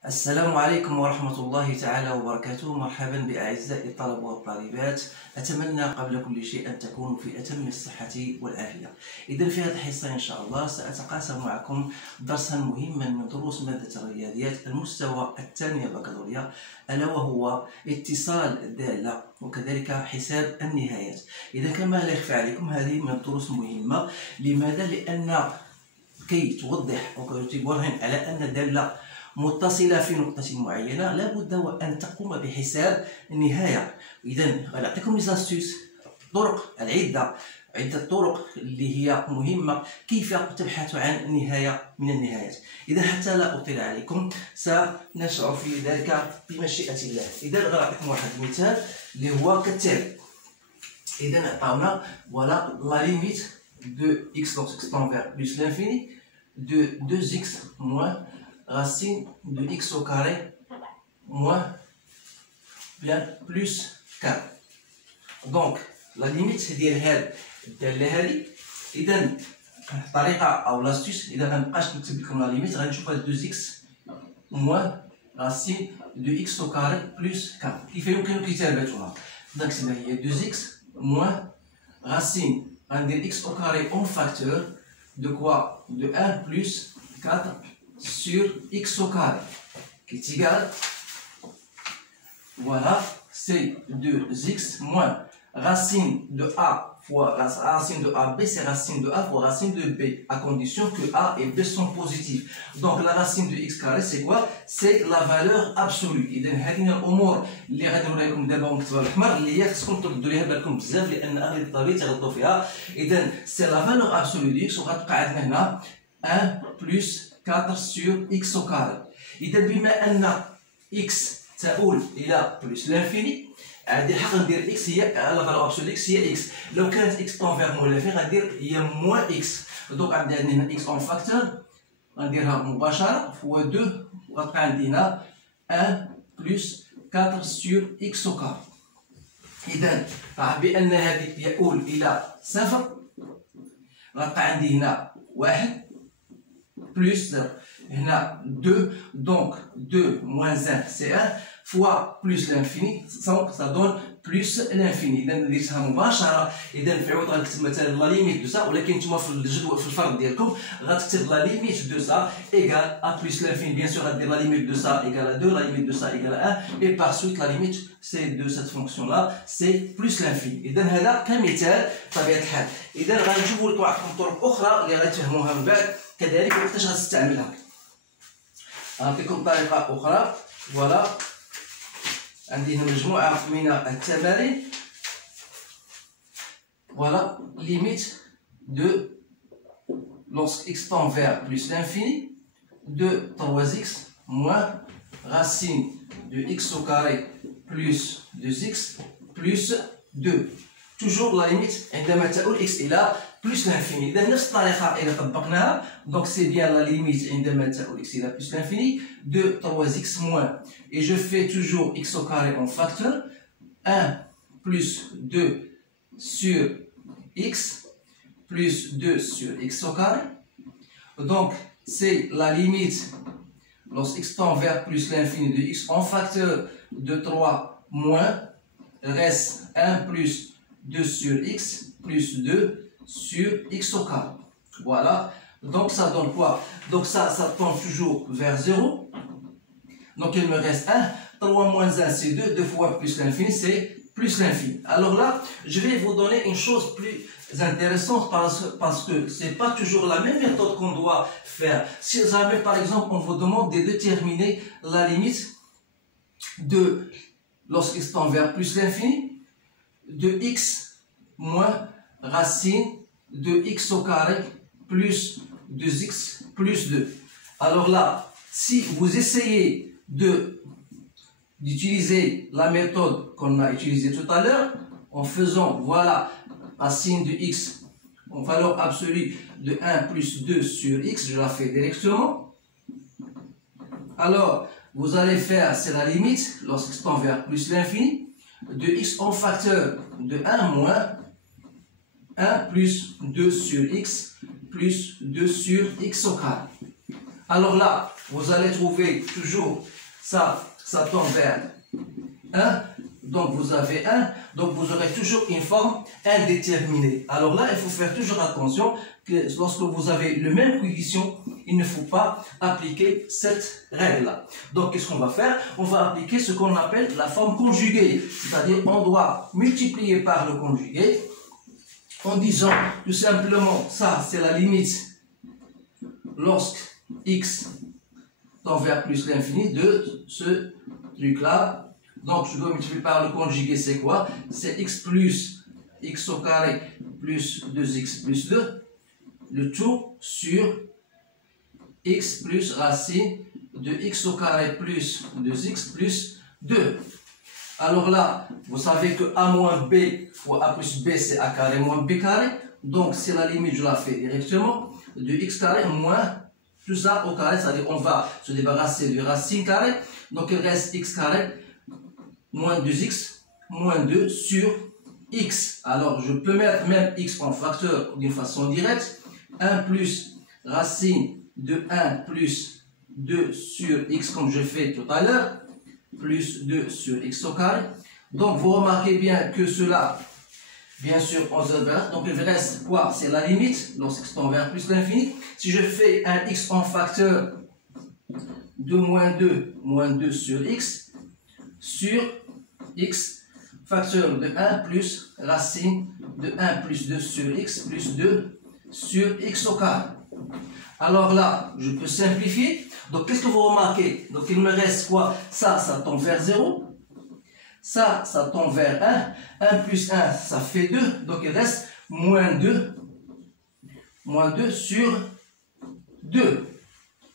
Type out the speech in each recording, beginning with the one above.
السلام عليكم ورحمة الله تعالى وبركاته. مرحبا بأعزائي الطلبة والطالبات. أتمنى قبل كل شيء أن تكونوا في أتم الصحة والعافية. إذا في هذه الحصة إن شاء الله سأتقاسم معكم درسا مهما من دروس مادة الرياضيات المستوى الثاني بكالوريا، ألا وهو اتصال الدالة وكذلك حساب النهايات. إذا كما لا يخفى عليكم هذه من الدروس مهمة. لماذا؟ لأن كي توضح أو تبرهن على أن الدالة متصلة في نقطة معينة لابد وأن تقوم بحساب النهاية. إذا غنعطيكم لي زاستوس، طرق العدة، عدة طرق اللي هي مهمة كيف تبحث عن النهاية من النهايات. إذا حتى لا أطيل عليكم سنشرع في ذلك بمشيئة الله. إذا غنعطيكم واحد المثال اللي هو كالتالي. إذا عطاونا فوالا لا ليميت دو x lorsque x tend vers plus l'infini de 2x moins racine de x au carré moins bien plus 4. Donc la limite ديال هاد الداله هادي. اذا الطريقه او لاستيس اذا غنبقاش نكتب لكم لا ليميت غنشوف هاد 2x moins racine de x au carré plus 4 كيف يمكن كتابتها. نكتبها هي 2x moins racine غندير x au carré en facteur de quoi de 1 plus 4 sur x au carré qui est égal, voilà, c'est 2x moins racine de a fois racine de ab, c'est racine de a fois racine de b, à condition que a et b sont positifs. Donc la racine de x carré c'est quoi? C'est la valeur absolue. إذا هذه الأمور اللي غادي نوريكم دابا ونكتبها بالأحمر اللي هي خصكم تردوا ليها بالكم بزاف لأن أغلب الطلبة تيغلطوا فيها. إذا c'est la valeur absolue de x وغتبقى عندنا هنا 1 plus 4 sur x au carré. إذا بما أن x تؤول إلى بلس لانفيني عندي الحق ندير x هي لا فالور ابسولو x هي x. لو كانت x طون فيغ مون لانفيني غندير هي موان x. دونك عندي هنا x اون فاكتور غنديرها مباشرة فوا 2 وغتبقى عندي هنا 1 بلس 4 sur x au carré. إذا راه بأن هذه يؤول إلى صفر غتبقى عندي هنا 1 plus هنا 2 donc 2 moins 1 c'est 1 fois plus l'infini donc ça donne plus l'infini. اذا درتها مباشره. اذا في عوض غنكتب مثلا لا ليميت دو سا، ولكن نتوما في الجدول في الفرض ديالكم غتكتب لا ليميت دو سا ايغال ا بلس l'infini. بيان سور غدير لا ليميت دو سا ايغال ا 2 لا ليميت دو سا ايغال ا 1 et par suite la limite c'est de cette fonction là c'est plus l'infini. اذا هذا كمثال بطبيعه الحال. اذا غنشوفوا لكم واحد الطرق اخرى اللي غتفهموها من بعد كذلك وقتاش غتستعملها. نعطيكم طريقه اخرى. فوالا عندي هنا مجموعه من التمارين. فوالا limite de lorsque x tend vers plus l'infini de 3x moins racine de x au carré plus 2x plus 2. toujours la limite عندما تؤول x إلى plus l'infini. إذا نفس الطريقة إذا طبقناها donc c'est bien la limite عندما تؤول x إلى plus l'infini de 3x moins et je fais toujours x au carré en facteur 1 plus 2 sur x plus 2 sur x au carré. Donc c'est la limite lorsque x tend vers plus l'infini de x en facteur de 3 moins reste 1 plus 2 sur x plus 2 sur x au carré. Voilà. Donc ça donne quoi? Donc ça tend toujours vers 0. Donc il me reste 1. 3 moins 1 c'est 2. 2 fois plus l'infini c'est plus l'infini. Alors là, je vais vous donner une chose plus intéressante parce que c'est pas toujours la même méthode qu'on doit faire. Si jamais par exemple on vous demande de déterminer la limite de lorsque x tend vers plus l'infini de x moins racine de x au carré plus 2x plus 2. Alors là, si vous essayez d'utiliser la méthode qu'on a utilisée tout à l'heure en faisant voilà racine de x en valeur absolue de 1 plus 2 sur x, je la fais directement. Alors vous allez faire, c'est la limite lorsque x tend vers plus l'infini de x en facteur de 1 moins 1 plus 2 sur x plus 2 sur x au carré. Alors là, vous allez trouver toujours ça tend vers 1. Donc vous avez 1, donc vous aurez toujours une forme indéterminée. Alors là, il faut faire toujours attention que lorsque vous avez le même coefficient, il ne faut pas appliquer cette règle-là. Donc qu'est-ce qu'on va faire? On va appliquer ce qu'on appelle la forme conjuguée. C'est-à-dire on doit multiplier par le conjugué en disant tout simplement, ça c'est la limite lorsque x tend vers plus l'infini de ce truc-là. Donc, je dois multiplier par le conjugué, c'est quoi? C'est x plus x au carré plus 2x plus 2, le tout sur x plus racine de x au carré plus 2x plus 2. Alors là, vous savez que a moins b fois a plus b, c'est a carré moins b carré. Donc, c'est la limite, je la fais directement, de x carré moins tout ça au carré, c'est-à-dire on va se débarrasser de racine carré. Donc, il reste x carré moins 2x, moins 2 sur x. Alors, je peux mettre même x en facteur d'une façon directe. 1 plus racine de 1 plus 2 sur x, comme je fais tout à l'heure, plus 2 sur x au carré. Donc, vous remarquez bien que cela, bien sûr, on se débarrasse. Donc, il reste quoi? C'est la limite, lorsqu'x tend vers plus l'infini. Si je fais un x en facteur de moins 2 sur x, sur x facteur de 1 plus racine de 1 plus 2 sur x plus 2 sur x au carré. Alors là, je peux simplifier. Donc, qu'est-ce que vous remarquez? Donc, il me reste quoi? Ça tend vers 0. Ça tend vers 1. 1 plus 1, ça fait 2. Donc, il reste moins 2. Moins 2 sur 2.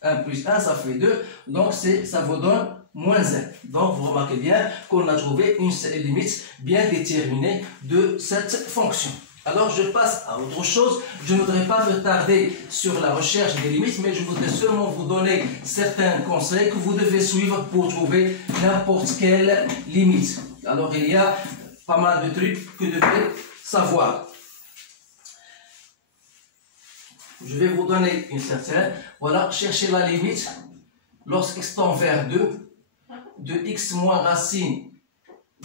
1 plus 1, ça fait 2. Donc, ça vous donne moins 1. Donc, vous remarquez bien qu'on a trouvé une limite bien déterminée de cette fonction. Alors, je passe à autre chose. Je ne voudrais pas me tarder sur la recherche des limites, mais je voudrais seulement vous donner certains conseils que vous devez suivre pour trouver n'importe quelle limite. Alors, il y a pas mal de trucs que vous devez savoir. Je vais vous donner une certaine. Voilà, cherchez la limite lorsqu'x tend vers 2 de x moins racine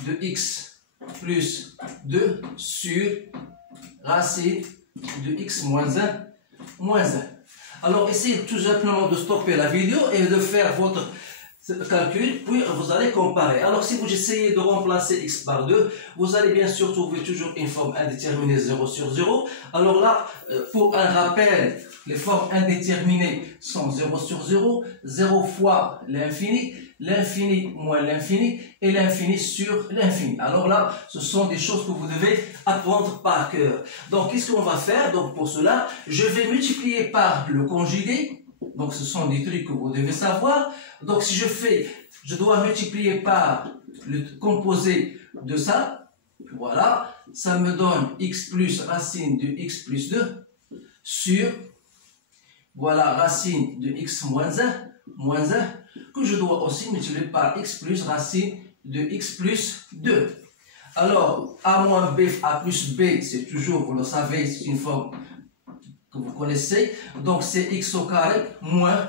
de x plus 2 sur racine de x moins 1 moins 1. Alors, essayez tout simplement de stopper la vidéo et de faire votre calcul, puis vous allez comparer. Alors, si vous essayez de remplacer x par 2, vous allez bien sûr trouver toujours une forme indéterminée 0 sur 0. Alors là, pour un rappel, les formes indéterminées sont 0 sur 0, 0 fois l'infini, l'infini moins l'infini et l'infini sur l'infini. Alors là, ce sont des choses que vous devez apprendre par cœur. Donc, qu'est-ce qu'on va faire? Donc, pour cela, je vais multiplier par le conjugué. Donc, ce sont des trucs que vous devez savoir. Donc, si je dois multiplier par le composé de ça. Voilà, ça me donne x plus racine de x plus 2 sur, voilà, racine de x moins 1, que je dois aussi multiplier par x plus racine de x plus 2. Alors, a moins b, a plus b, c'est toujours, vous le savez, c'est une forme que vous connaissez. Donc, c'est x au carré moins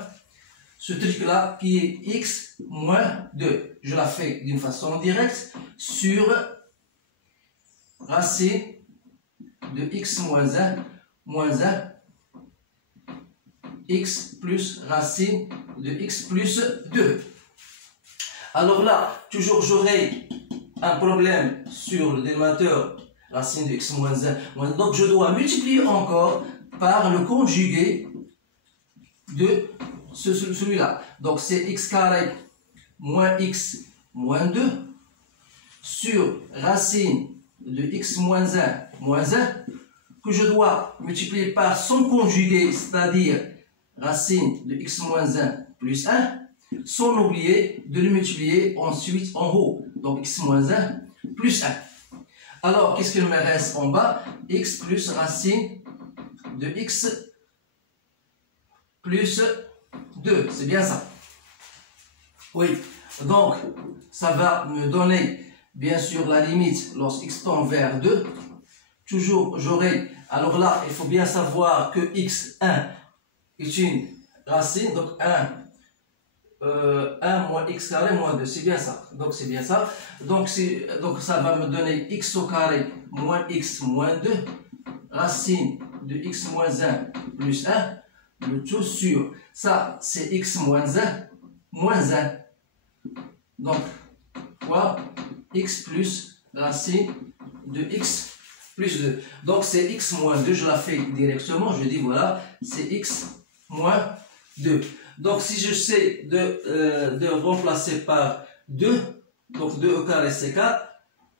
ce truc-là qui est x moins 2. Je la fais d'une façon directe sur racine de x moins 1 x plus racine de x plus 2. Alors là, toujours j'aurai un problème sur le dénominateur racine de x moins 1. Donc je dois multiplier encore par le conjugué de celui-là. Donc c'est x carré moins x moins 2 sur racine de x moins 1 que je dois multiplier par son conjugué, c'est-à-dire racine de x moins 1 plus 1, sans oublier de le multiplier ensuite en haut. Donc x moins 1 plus 1. Alors, qu'est-ce qu'il me reste en bas? X plus racine de x plus 2. C'est bien ça? Oui. Donc, ça va me donner, bien sûr, la limite lorsqu'x tend vers 2. Toujours, j'aurai... Alors là, il faut bien savoir que x1 est une racine. Donc, 1 1 moins x carré moins 2, c'est bien ça. Donc c'est bien ça. Donc ça va me donner x au carré moins x moins 2, racine de x moins 1 plus 1, le tout sur, ça c'est x moins 1, moins 1. Donc, fois x plus racine de x plus 2. Donc c'est x moins 2, je la fais directement, je dis voilà, c'est x moins 2. Donc si je sais de remplacer par 2, donc 2 au carré c'est 4,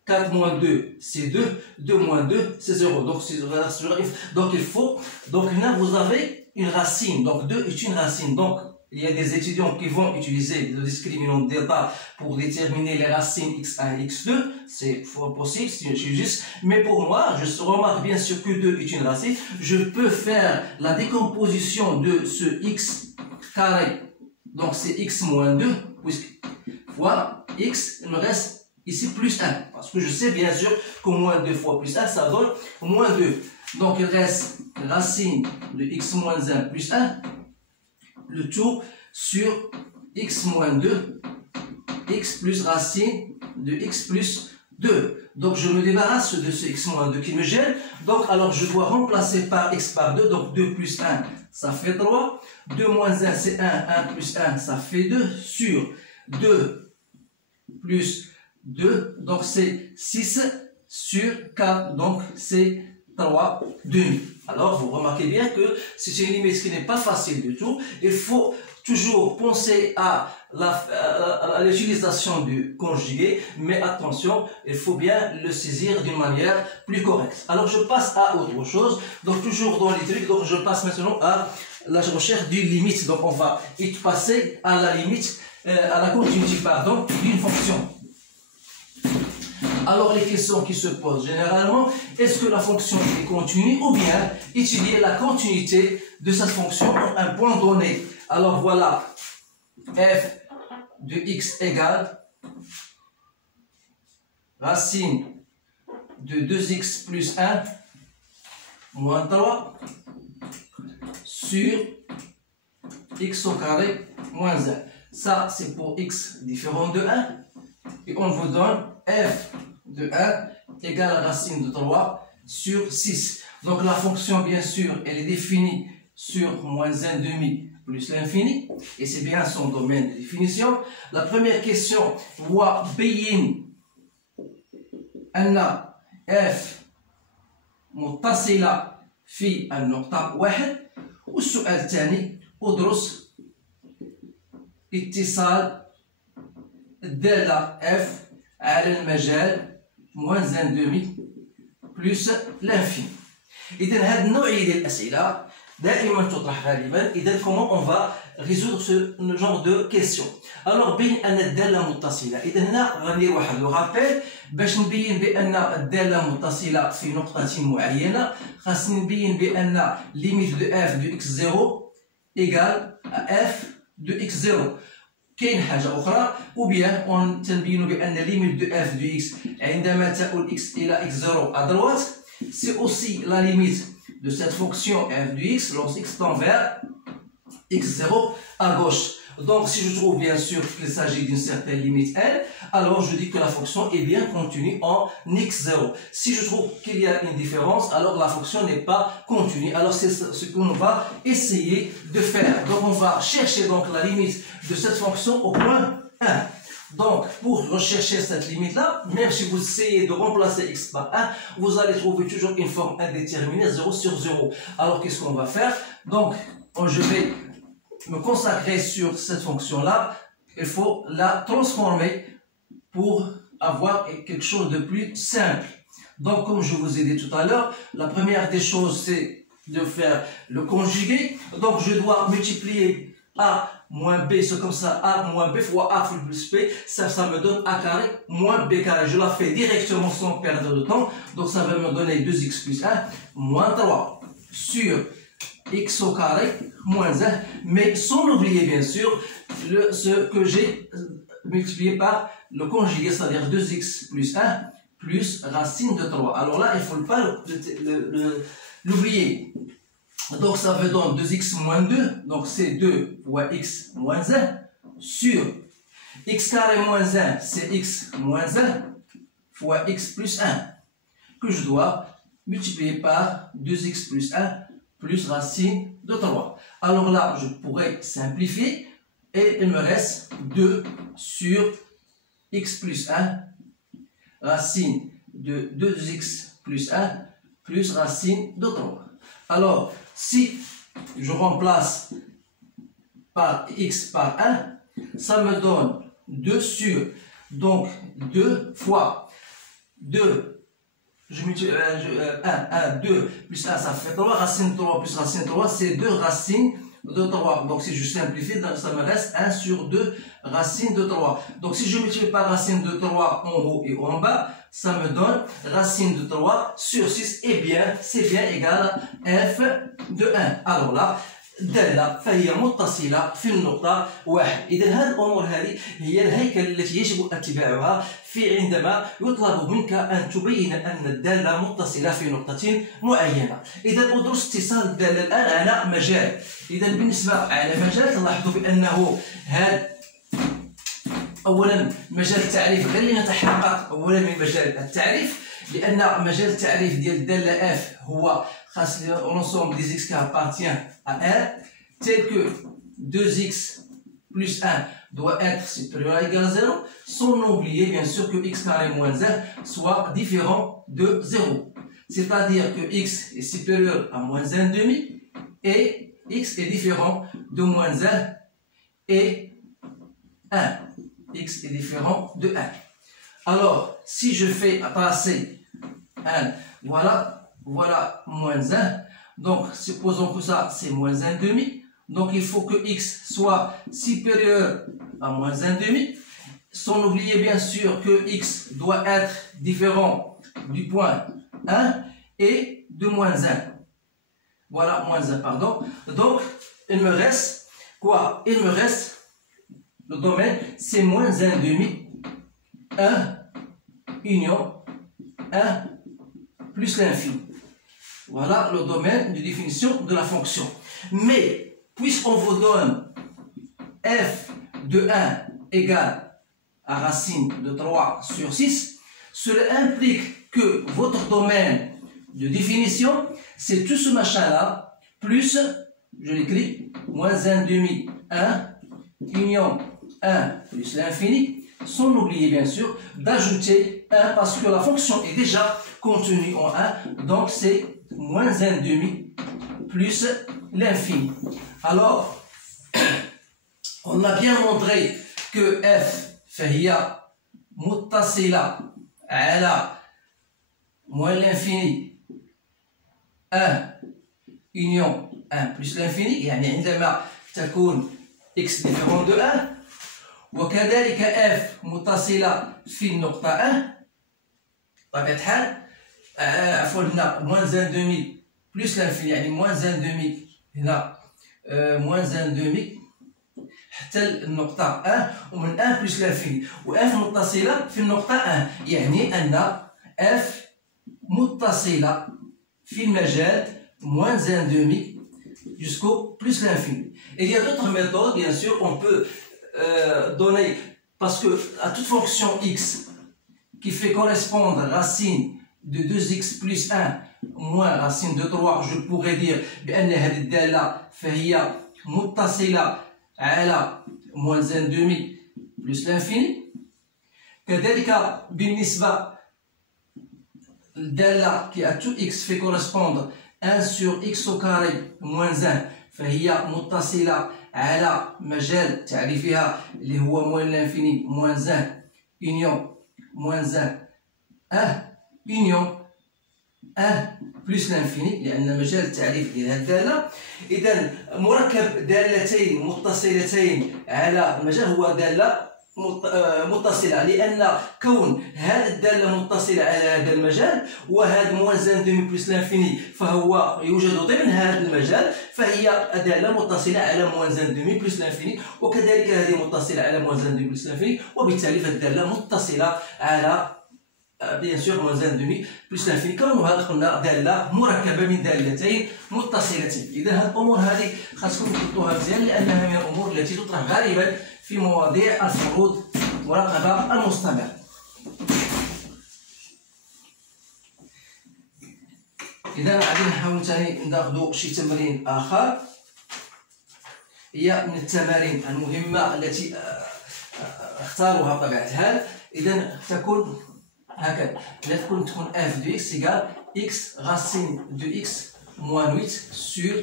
4 moins 2 c'est 2, 2 moins 2 c'est 0. Donc il faut, donc là vous avez une racine, donc 2 est une racine. Donc il y a des étudiants qui vont utiliser le discriminant delta pour déterminer les racines x1 et x2. C'est possible, c'est juste. Mais pour moi, je remarque bien sûr que 2 est une racine. Je peux faire la décomposition de ce x carré. Donc c'est x moins 2, fois x, il me reste ici plus 1. Parce que je sais bien sûr que moins 2 fois plus 1, ça donne moins 2. Donc il reste racine de x moins 1 plus 1. Le tout sur x moins 2, x plus racine de x plus 2. Donc je me débarrasse de ce x moins 2 qui me gêne. Donc alors je dois remplacer par x par 2. Donc 2 plus 1, ça fait 3. 2 moins 1, c'est 1. 1 plus 1, ça fait 2. Sur 2 plus 2, donc c'est 6 sur 4. Donc c'est 3 demi. Alors, vous remarquez bien que c'est une limite qui n'est pas facile du tout. Il faut toujours penser à l'utilisation du conjugué, mais attention, il faut bien le saisir d'une manière plus correcte. Alors, je passe à autre chose. Donc, toujours dans les trucs, donc je passe maintenant à la recherche d'une limite. Donc, on va y passer à la limite, à la continuité, pardon, d'une fonction. Alors les questions qui se posent généralement, est-ce que la fonction est continue ou bien étudier la continuité de cette fonction à un point donné. Alors voilà, f de x égale racine de 2x plus 1 moins 3 sur x au carré moins 1. Ça c'est pour x différent de 1 et on vous donne f de 1 égale racine de 3 sur 6. Donc la fonction, bien sûr, elle est définie sur moins 1 demi plus l'infini, et c'est bien son domaine de définition. La première question, وبين أن f متصلة في النقطة 1. والسؤال الثاني ادرس اتصال الدالة f على المجال moins 1 demi plus l'infini. إذا هذا النوعية ديال الأسئلة دائما تطرح غالبا. إذا comment on va résoudre ce genre de questions. Alors بين أن الدالة متصلة. إذا هنا غندير واحد لو رابيل باش نبين بأن الدالة متصلة في نقطة معينة. خاصني نبين بأن limite de f de x0 égale à f de x0. كاين حاجة أخرى ou bien on تنبين بأن limite de f de x عندما تؤول x إلى x0 à droite, c'est aussi la limite de cette fonction f de x lorsque x tend vers x0 à gauche. Donc si je trouve bien sûr qu'il s'agit d'une certaine limite L, alors je dis que la fonction est bien contenue en x0. Si je trouve qu'il y a une différence, alors la fonction n'est pas contenue. Alors c'est ce qu'on va essayer de faire. Donc on va chercher donc la limite de cette fonction au point 1. Donc pour rechercher cette limite-là, même si vous essayez de remplacer x par 1, vous allez trouver toujours une forme indéterminée 0 sur 0. Alors qu'est-ce qu'on va faire? Donc je vais me consacrer sur cette fonction-là. Il faut la transformer pour avoir quelque chose de plus simple. Donc, comme je vous ai dit tout à l'heure, la première des choses, c'est de faire le conjugué. Donc, je dois multiplier a moins b, c'est comme ça, a moins b fois a plus b, ça me donne a carré moins b carré. Je la fais directement sans perdre de temps. Donc, ça va me donner 2x plus 1 moins 3 sur x au carré moins 1, mais sans oublier bien sûr ce que j'ai multiplié par le conjugué, c'est-à-dire 2x plus 1 plus racine de 3. Alors là, il ne faut pas l'oublier. Donc ça me donne 2x moins 2, donc c'est 2 fois x moins 1 sur x carré moins 1, c'est x moins 1 fois x plus 1, que je dois multiplier par 2x plus 1 plus racine de 3. Alors là, je pourrais simplifier et il me reste 2 sur x plus 1 racine de 2x plus 1 plus racine de 3. Alors, si je remplace par x par 1, ça me donne 2 sur, donc 2 fois 2, je multiplie 2 plus 1, ça fait 3, racine de 3 plus racine de 3, c'est 2 racines de 3. Donc si je simplifie, ça me reste 1 sur 2 racine de 3. Donc si je multiplie par racine de 3 en haut et en bas, ça me donne racine de 3 sur 6, et bien c'est bien égal à f de 1. Alors là, دالة فهي متصلة في النقطة واحد. إذا هذه الأمور هذه هي الهيكل التي يجب اتباعها في عندما يطلب منك أن تبين أن الدالة متصلة في نقطة معينة. إذا أدرس اتصال الدالة الآن على مجال. إذا بالنسبة على مجال تلاحظوا بأنه هذا أولا مجال التعريف غير لنتحقق أولا من مجال التعريف، لأن مجال التعريف ديال الدالة f هو خاص l'ensemble des x qui appartient à 1 tel que 2x plus 1 doit être supérieur à égal à 0, sans oublier bien sûr que x carré moins 1 soit différent de 0. C'est-à-dire que x est supérieur à moins 1 demi et x est différent de moins 1 et 1. X est différent de 1. Alors, si je fais passer 1, voilà moins 1. Donc, supposons que ça, c'est moins 1 demi. Donc, il faut que x soit supérieur à moins 1 demi. Sans oublier, bien sûr, que x doit être différent du point 1 et de moins 1. Voilà, moins 1, pardon. Donc, il me reste quoi? Il me reste le domaine, c'est moins 1 demi, 1 union 1 plus l'infini. Voilà le domaine de définition de la fonction. Mais, puisqu'on vous donne f de 1 égale à racine de 3 sur 6, cela implique que votre domaine de définition, c'est tout ce machin-là, plus, je l'écris, moins 1 demi, 1, union 1 plus l'infini, sans oublier bien sûr d'ajouter 1 parce que la fonction est déjà contenue en 1, donc c'est moins 1 demi plus l'infini. Alors, on a bien montré que f فهي متصلة على moins l'infini 1 union 1 plus l'infini، يعني عندما تكون x différent de 1. وكذلك f متصلة في النقطة 1 بطبيعة الحال، عفوا هنا moins 1 demi plus l'infini، يعني moins 1 demi هنا moins 1 demi حتى النقطة 1 ومن 1 plus l'infini، و f متصلة في النقطة 1، يعني أن f متصلة في المجال moins 1 demi jusqu'au plus l'infini. Et il y a d'autres méthodes, bien sûr, on peut donner, parce que à toute fonction x qui fait correspondre racine de 2x plus 1 moins racine de 3, je pourrais dire بأن هذه الدالة فهي متصلة على moins 1 demi plus l'infini. كذلك بالنسبة للدالة qui à tout x fait correspondre 1 sur x au carré moins 1 فهي متصلة على مجال تعريفها اللي هو moins l'infini moins 1 union moins 1 union 1 plus l'infini، لأن مجال التعريف ديال هذه الدالة. إذا مركب دالتين متصلتين على المجال هو دالة متصلة، لأن كون هذه الدالة متصلة على هذا المجال وهذا moins 1 demi plus l'infini فهو يوجد ضمن هذا المجال، فهي دالة متصلة على moins 1 demi plus l'infini، وكذلك هذه متصلة على moins 1 demi plus l'infini، وبالتالي فالدالة متصلة على bien sûr moins 1 demi plus l'infini. كونها قلنا دالة مركبة من دالتين متصلتين. إذا هذه الأمور هذه خاصكم تحطوها مزيان، لأنها من الأمور التي تطرح غالبا في في مواضيع الفروض مراقبة المستمر. إذا غادي نحاول ثاني ناخذ شي تمرين آخر، هي من التمارين المهمة التي اختاروها بطبيعة الحال. إذا تكون هكذا، إذا تكون f de x égale x racine de x moins 8 sur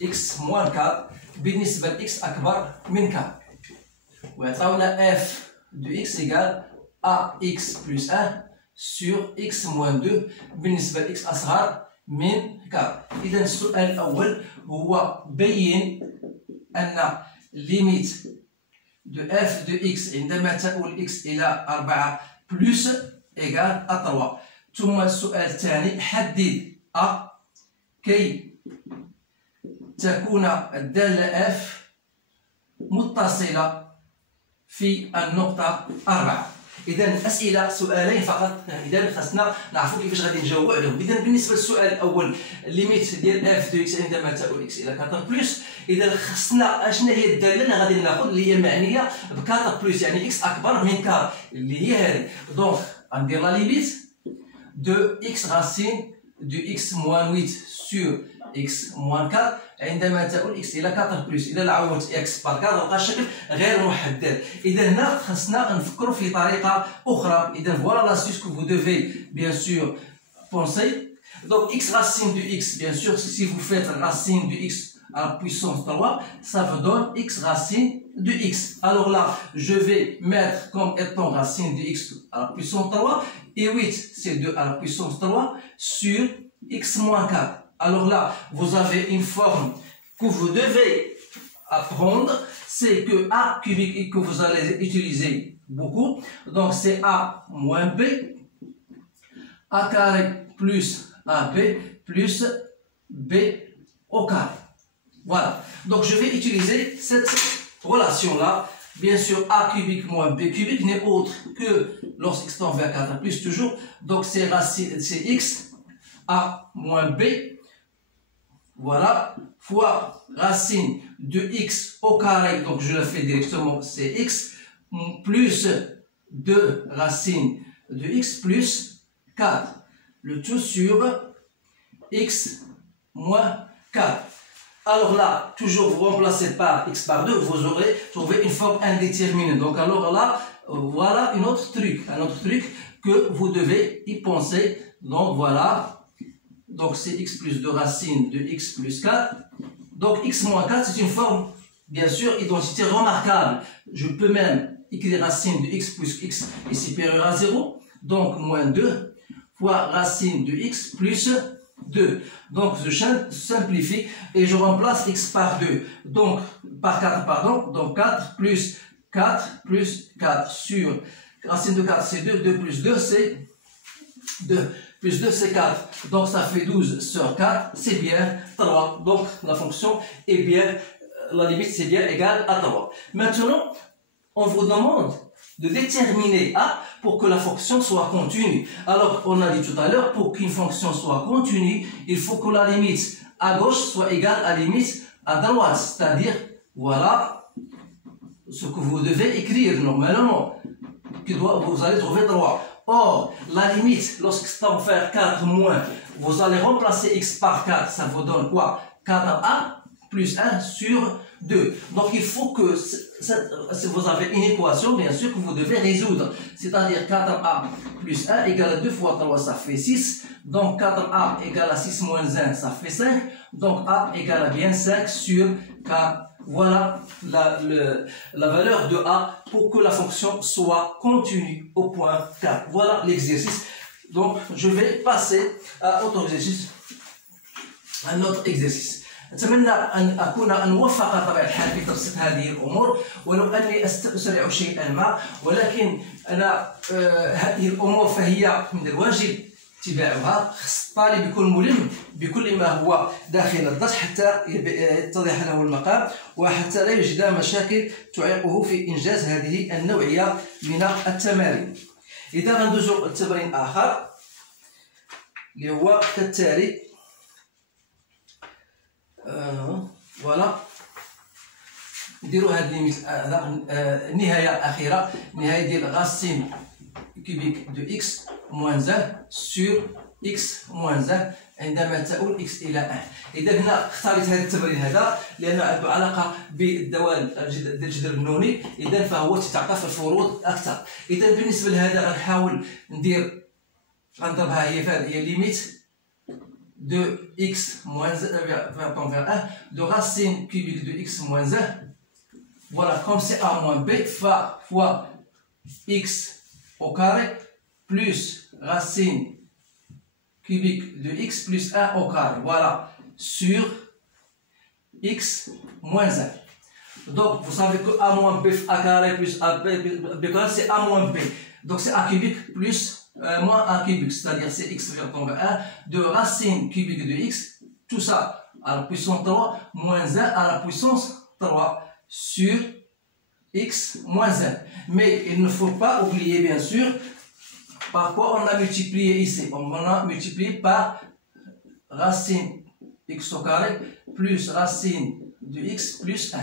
x moins 4 بالنسبة ل x أكبر من 4، ويعطيونا f de x égale ax plus 1 sur x moins 2 بالنسبة ل x أصغر من 4. إذا السؤال الأول هو بين أن ليميت دو f de x عندما تؤول x إلى 4 بلس إيكال A3. ثم السؤال الثاني حدد A كي تكون الدالة f متصلة في النقطة 4. إذا الأسئلة سؤالين فقط، إذا خاصنا نعرفوا كيفاش غادي نجاوبوا عليهم. إذا بالنسبة للسؤال الأول ليميت ديال f دو x عندما تؤول x إلى 4 بلس، إذا خاصنا أشنا هي الدالة اللي غادي ناخذ اللي هي معنية ب 4 بلس، يعني x أكبر من 4 اللي هي هذه. دونك غندير لا ليميت دو x راسين دو x موان 8 سور x موان 4 عندما تؤول x إلى 4 بلس. إذا عوضت x بار 4 غنلقى الشكل غير محدد. إذا هنا خاصنا نفكروا في طريقة أخرى. إذا فوالا l'astuce que vous devez bien sûr penser. Donc x racine de x, bien sûr, si vous faites racine de x à la puissance 3, ça vous donne x racine de x. Alors là, je vais mettre comme étant racine de x à la puissance 3, et 8 c'est 2 à la puissance 3 sur x moins 4. Alors là, vous avez une forme que vous devez apprendre, c'est que a cubique que vous allez utiliser beaucoup. Donc c'est a moins b, a carré plus ab plus b au carré. Voilà. Donc je vais utiliser cette relation-là. Bien sûr, a cubique moins b cubique n'est autre que lorsqu'x tend vers 4 plus toujours. Donc c'est racine, c'est x, a moins b. Voilà, fois racine de x au carré, donc je le fais directement, c'est x, plus 2 racine de x plus 4. Le tout sur x moins 4. Alors là, toujours vous remplacez par x par 2, vous aurez trouvé une forme indéterminée. Donc alors là, voilà un autre truc que vous devez y penser. Donc voilà. Donc c'est x plus 2 racine de x plus 4. Donc x moins 4, c'est une forme, bien sûr, identité remarquable. Je peux même écrire racine de x plus x est supérieur à 0. Donc moins 2 fois racine de x plus 2. Donc je simplifie et je remplace x par 2. Donc par 4, pardon. Donc 4 plus 4 plus 4 sur racine de 4 c'est 2. 2 plus 2 c'est 2. Plus 2 c'est 4, donc ça fait 12 sur 4, c'est bien 3. Donc la fonction est bien, la limite c'est bien égal à 3. Maintenant, on vous demande de déterminer A pour que la fonction soit continue. Alors on a dit tout à l'heure, pour qu'une fonction soit continue, il faut que la limite à gauche soit égale à la limite à droite. C'est-à-dire, voilà ce que vous devez écrire normalement, que vous allez trouver droit. Or, la limite, lorsque tend vers 4 moins, vous allez remplacer x par 4, ça vous donne quoi? 4a plus 1 sur 2. Donc, il faut que, si vous avez une équation, bien sûr, que vous devez résoudre. C'est-à-dire 4a plus 1 égale à 2 fois 3, ça fait 6. Donc, 4a égale à 6 moins 1, ça fait 5. Donc, a égale à bien 5 sur 4. Voilà la valeur de A pour que la fonction soit continue au point 4. Voilà l'exercice. Donc, je vais passer à autre exercice. Un autre exercice. أتمنى أن أكون موفقا بطبيعة الحال في تبسيط هذه الأمور، ولو أني أسرع شيئا ما، ولكن أنا هذه الأمور فهي من الواجب اتباعها. خص الطالب يكون ملم بكل ما هو داخل الدرس حتى يتضح له المقام، وحتى لا يجد مشاكل تعيقه في إنجاز هذه النوعية من التمارين. إذا غندوزو التمرين آخر اللي هو كالتالي. Voilà. نديرو هاد ليميت هذا النهايه الاخيره، النهايه ديال راسين كوبيك دو اكس موان 1 سور اكس موان 1 عندما تؤول اكس الى 1. اذا هنا اختاريت هذا التمرين هذا لانه عنده علاقه بالدوال ديال الجذر النوني، اذا فهو تتعطى في الفروض اكثر. اذا بالنسبه لهذا غنحاول ندير غنضربها هي ليميت de x moins 1 de racine cubique de x moins 1. Voilà, comme c'est a moins b, fois x au carré plus racine cubique de x plus 1 au carré. Voilà, sur x moins 1. Donc, vous savez que a moins b a carré plus a b carré, c'est a moins b. Donc, c'est a cubique plus moins a cubique, c'est-à-dire c'est x tombe 1 de racine cubique de x, tout ça à la puissance 3 moins 1 à la puissance 3 sur x moins 1. Mais il ne faut pas oublier bien sûr par quoi on a multiplié ici. On a multiplié par racine x au carré plus racine de x plus 1.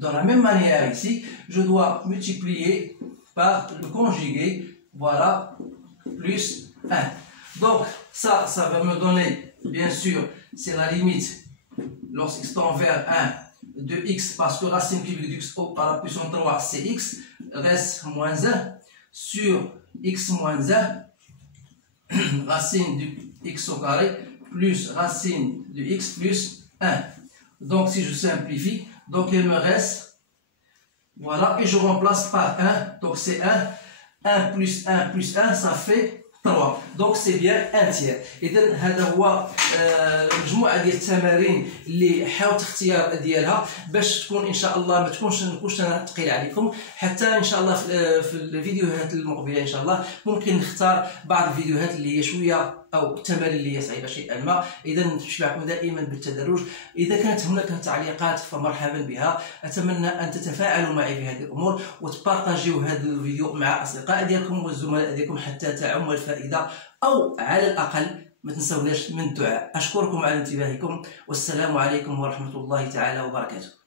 De la même manière ici, je dois multiplier par le conjugué, voilà, plus 1. Donc ça va me donner, bien sûr, c'est la limite lorsqu'x tend vers 1 de x, parce que racine cubique de x par la puissance 3 c'est x, reste moins 1 sur x moins 1 racine de x au carré plus racine de x plus 1. Donc si je simplifie, donc il me reste, voilà, et je remplace par 1, donc c'est 1 plus 1 plus 1 ça fait 3. Donc c'est bien un tiers. اذا هذا هو مجموعه ديال التمارين اللي حاولت اختيار ديالها باش تكون ان شاء الله ما نكونش انا ثقيل عليكم، حتى ان شاء الله في الفيديوهات المقبله ان شاء الله ممكن نختار بعض الفيديوهات اللي هي شويه او التمارين اللي هي صعيبه شيئا ما. اذا نشبعكم دائما بالتدرج. اذا كانت هناك تعليقات فمرحبا بها. اتمنى ان تتفاعلوا معي في هذه الامور وتبارطاجيو هذا الفيديو مع اصدقاء ديالكم والزملاء ديالكم حتى تعم الفائده، او على الاقل ما تنسوناش من الدعاء. اشكركم على انتباهكم والسلام عليكم ورحمه الله تعالى وبركاته.